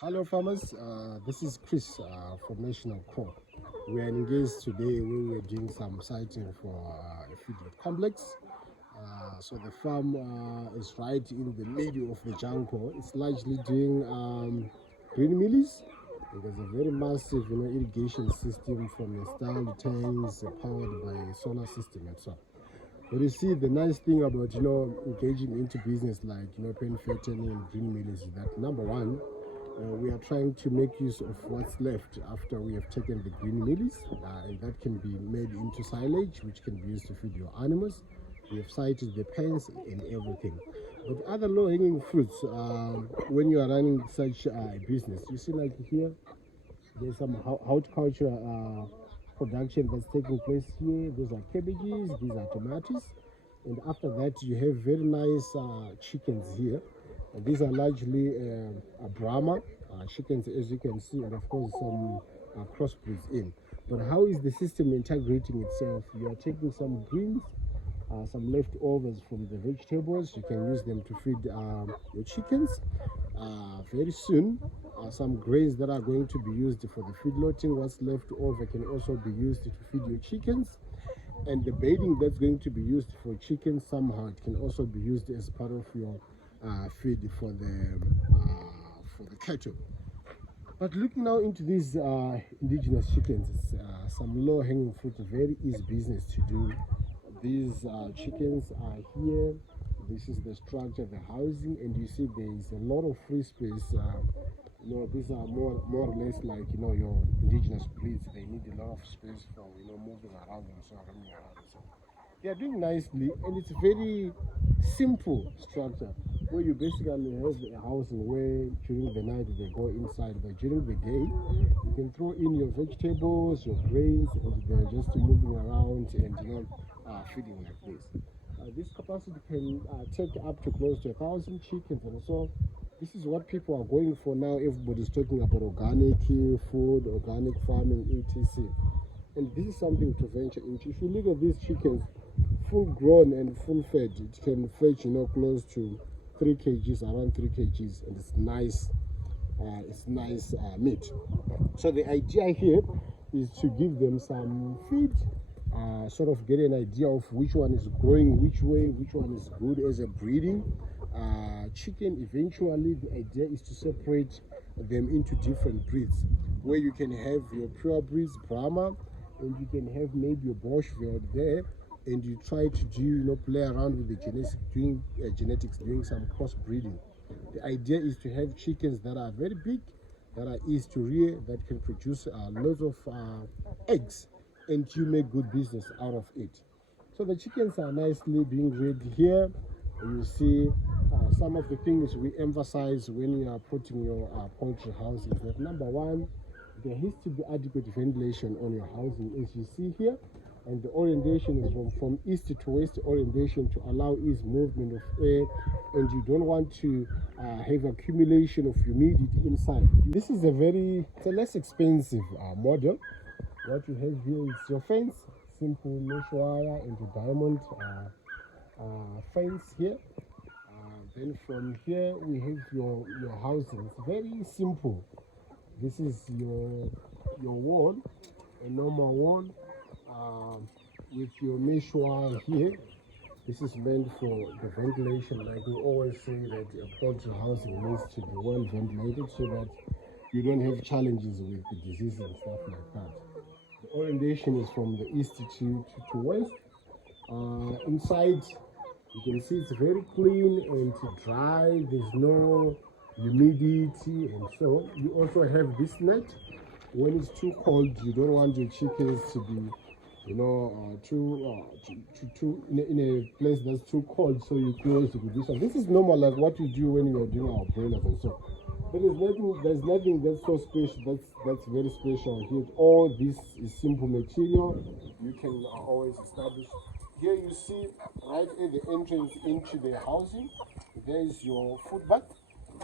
Hello farmers, this is Chris from National Crop. We are engaged today. We were doing some siting for a feedlot complex. So the farm is right in the middle of the jungle. It's largely doing green mealies. There's a very massive, irrigation system from installed tanks powered by a solar system and so on. But you see, the nice thing about engaging into business like pen fattening and green mealies is that number one, we are trying to make use of what's left after we have taken the green mealies, and that can be made into silage, which can be used to feed your animals. We have cited the pens and everything. But other low-hanging fruits, when you are running such a business, you see, like here, there's some horticulture production that's taking place here. These are cabbages, these are tomatoes, and after that you have very nice chickens here. And these are largely Brahma chickens, as you can see, and of course some crossbreeds in. But how is the system integrating itself? You are taking some greens, some leftovers from the vegetables. You can use them to feed your chickens. Very soon, some grains that are going to be used for the feedlotting, what's left over can also be used to feed your chickens. And the bedding that's going to be used for chickens, somehow it can also be used as part of your feed for the cattle. But looking now into these indigenous chickens, it's some low-hanging fruit, very easy business to do. These chickens are here. This is the structure, the housing, and you see there is a lot of free space. These are more or less like your indigenous breeds. They need a lot of space for moving around and so running around. So they are doing nicely, and it's very simple structure where you basically have a housing where during the night they go inside, but during the day you can throw in your vegetables, your grains, and they're just moving around and feeding like this. This capacity can take up to close to 1,000 chickens, and so this is what people are going for now. Everybody's talking about organic food, organic farming, etc. And this is something to venture into. If you look at these chickens, full grown and full fed, it can fetch close to 3 kgs, around 3 kgs, and it's nice. It's nice meat. So the idea here is to give them some feed, sort of get an idea of which one is growing which way, which one is good as a breeding chicken. Eventually, the idea is to separate them into different breeds, where you can have your pure breeds, Brahma, and you can have maybe your Boschveld there, and you try to do play around with the genetics, doing some cross breeding. The idea is to have chickens that are very big, that are easy to rear, that can produce lots of eggs, and you make good business out of it. So the chickens are nicely being reared here. You see some of the things we emphasize when you are putting your poultry house is that number one, there has to be adequate ventilation on your housing, as you see here. And the orientation is from east to west orientation to allow easy movement of air, and you don't want to have accumulation of humidity inside. This is it's a less expensive model. What you have here is your fence, simple mesh wire and a diamond fence here. Then from here we have your housing. It's very simple. This is your wall, a normal wall, with your mesh wire here. This is meant for the ventilation. Like we always say that a poultry housing needs to be well ventilated so that you don't have challenges with the disease and stuff like that. The orientation is from the east to west. Inside, you can see it's very clean and dry. There's no humidity, and so you also have this net. When it's too cold, you don't want your chickens to be, too in a place that's too cold. So you close with this one. This is normal, like what we do when you're doing our broilers and so. But there's nothing that's so special. That's very special here. All this is simple material. You can always establish. Here you see right at the entrance into the housing, there is your food bath,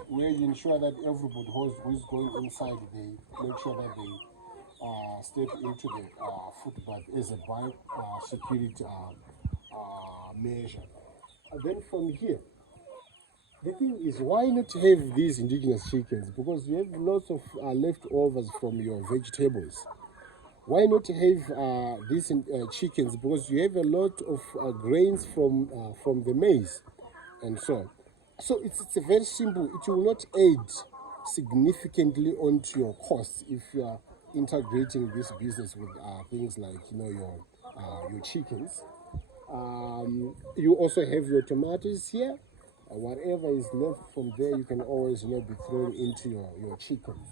where you ensure that everybody who's going inside, they make sure that they step into the food bath as a biosecurity measure. And then from here, The thing is, why not have these indigenous chickens? Because you have lots of leftovers from your vegetables. Why not have these chickens? Because you have a lot of grains from the maize and so on. So it's a very simple. It will not aid significantly onto your costs if you are integrating this business with things like your chickens. You also have your tomatoes here. Whatever is left from there, you can always be thrown into your chickens.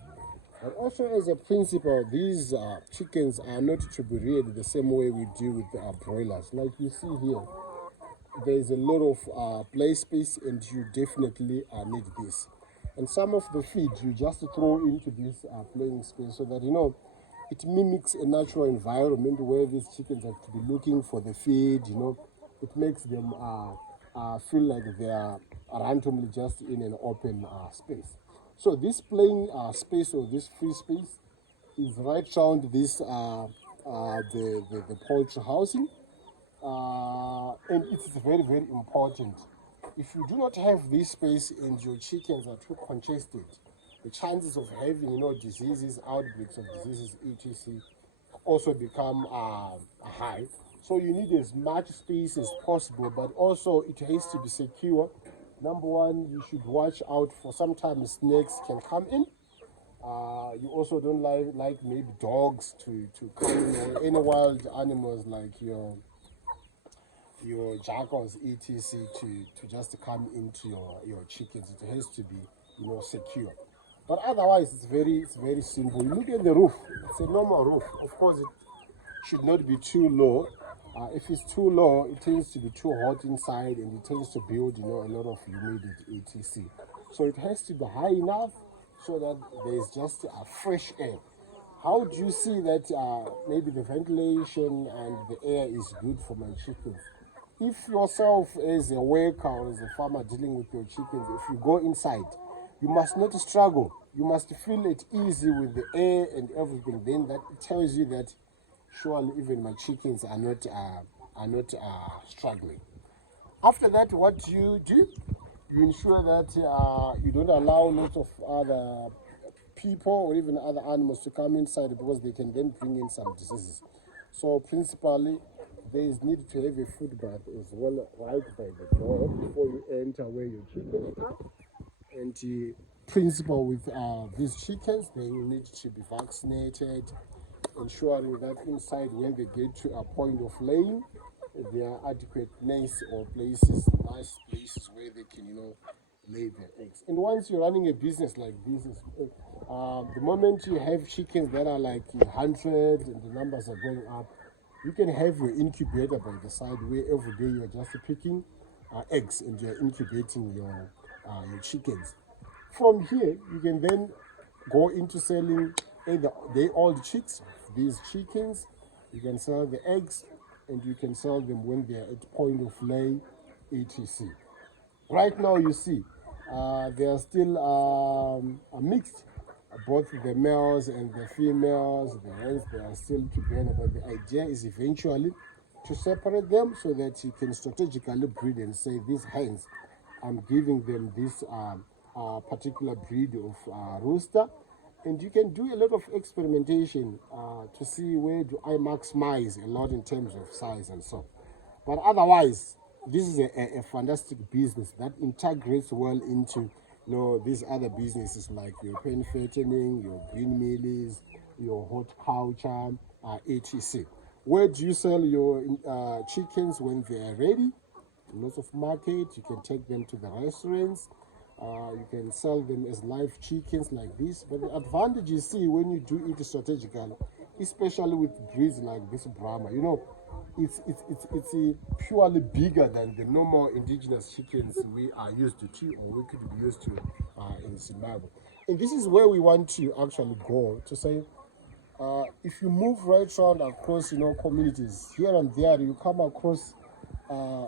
But also, as a principle, these chickens are not to be reared the same way we do with broilers. Like you see here, there's a lot of play space, and you definitely need this. And some of the feed you just throw into this playing space so that it mimics a natural environment where these chickens have to be looking for the feed. It makes them feel like they are randomly just in an open space. So this playing space, or this free space, is right around this the poultry housing, and it's very, very important. If you do not have this space and your chickens are too congested, the chances of having diseases, outbreaks of diseases, etc., also become high. So you need as much space as possible, but also it has to be secure. Number one, you should watch out for, sometimes snakes can come in. You also don't like maybe dogs to come in, or any wild animals like your jackals, etc., to just come into your chickens. It has to be secure. But otherwise, it's very simple. You look at the roof. It's a normal roof. Of course, it should not be too low. If it's too low, it tends to be too hot inside, and it tends to build a lot of humidity, etc. So it has to be high enough so that there's just a fresh air. How do you see that maybe the ventilation and the air is good for my chickens? If yourself as a worker or as a farmer dealing with your chickens, if you go inside, you must not struggle. You must feel at easy with the air and everything. Then that tells you that surely even my chickens are not struggling. After that, what do? You ensure that you don't allow lots of other people or even other animals to come inside, because they can then bring in some diseases. So principally, there is need to have a food bath as well right by the door before you enter where your chickens are. And the principle with these chickens, they will need to be vaccinated, ensuring that inside, when they get to a point of laying, there are adequate nice places where they can lay their eggs. And once you're running a business like this, the moment you have chickens that are like 100 and the numbers are going up, you can have your incubator by the side, where every day you're just picking eggs and you're incubating your chickens. From here, you can then go into selling either day-old chicks, these chickens. You can sell the eggs, and you can sell them when they're at point of lay, etc. Right now, you see, they are still mixed. Both the males and the females, the hens, they are still together. But the idea is eventually to separate them so that you can strategically breed and say, these hens, I'm giving them this particular breed of rooster. And you can do a lot of experimentation to see where do I maximize a lot in terms of size and so. But otherwise, this is a fantastic business that integrates well into these other businesses like your pen fattening, your green mealies, your horticulture, etc. Where do you sell your chickens when they are ready? Lots of market. You can take them to the restaurants. You can sell them as live chickens like this. But the advantage you see when you do it strategically, especially with breeds like this Brahma, it's purely bigger than the normal indigenous chickens we are used to, or we could be used to in Zimbabwe. And this is where we want to actually go to say, if you move right around across communities here and there, you come across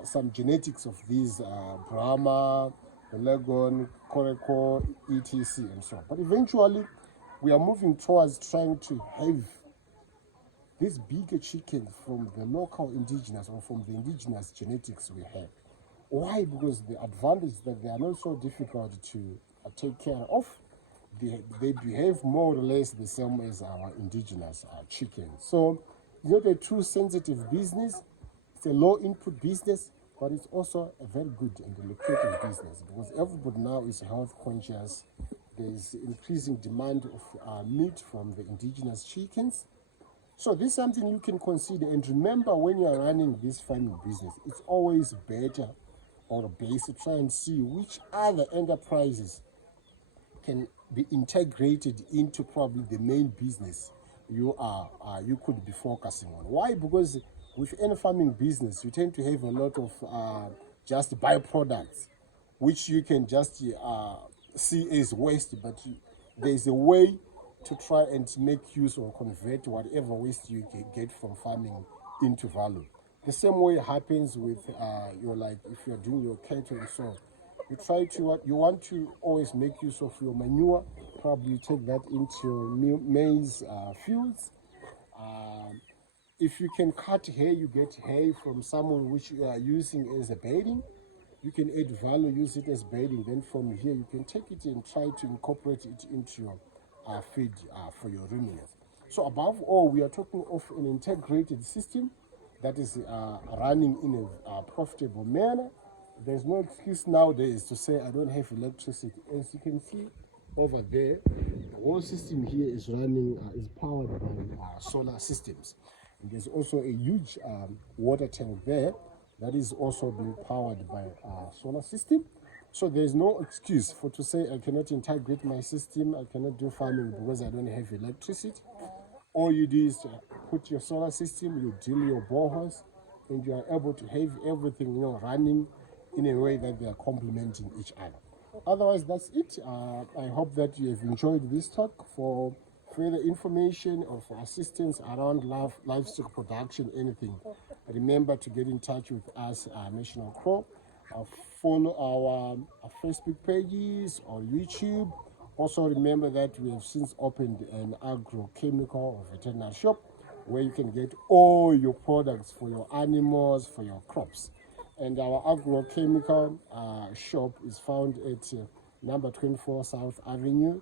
some genetics of these Brahma, Legon, Koreko, etc. and so on. But eventually, we are moving towards trying to have these bigger chickens from the local indigenous, or from the indigenous genetics we have. Why? Because the advantage is that they are not so difficult to take care of. They behave more or less the same as our indigenous chickens. So it's not a too sensitive business. It's a low input business, but it's also a very good and lucrative business because everybody now is health conscious. There is increasing demand of meat from the indigenous chickens. So this is something you can consider. And remember, when you are running this farming business, it's always better or best to try and see which other enterprises can be integrated into probably the main business you could be focusing on. Why? Because with any farming business, you tend to have a lot of just byproducts, which you can just see as waste, but there's a way to try and make use or convert whatever waste you can get from farming into value. The same way happens with your, like if you're doing your cattle and so you try to you want to always make use of your manure. Probably you take that into your maize fields. If you can cut hay, you get hay from someone which you are using as a bedding. You can add value, use it as bedding. Then from here, you can take it and try to incorporate it into your feed for your ruminants. So above all, we are talking of an integrated system that is running in a profitable manner. There's no excuse nowadays to say I don't have electricity. As you can see over there, the whole system here is running, is powered by solar systems. And there's also a huge water tank there that is also being powered by a solar system. So there's no excuse for to say I cannot integrate my system, I cannot do farming because I don't have electricity. All you do is put your solar system, you drill your boreholes, and you are able to have everything running in a way that they are complementing each other. Otherwise, that's it. I hope that you have enjoyed this talk. For further information or for assistance around livestock production, anything, remember to get in touch with us, National Crop. Follow our Facebook pages on YouTube. Also remember that we have since opened an agrochemical or veterinary shop where you can get all your products for your animals, for your crops. And our agrochemical shop is found at number 24 South Avenue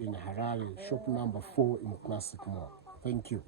in Harare, shop number 4 in Classic Mall. Thank you.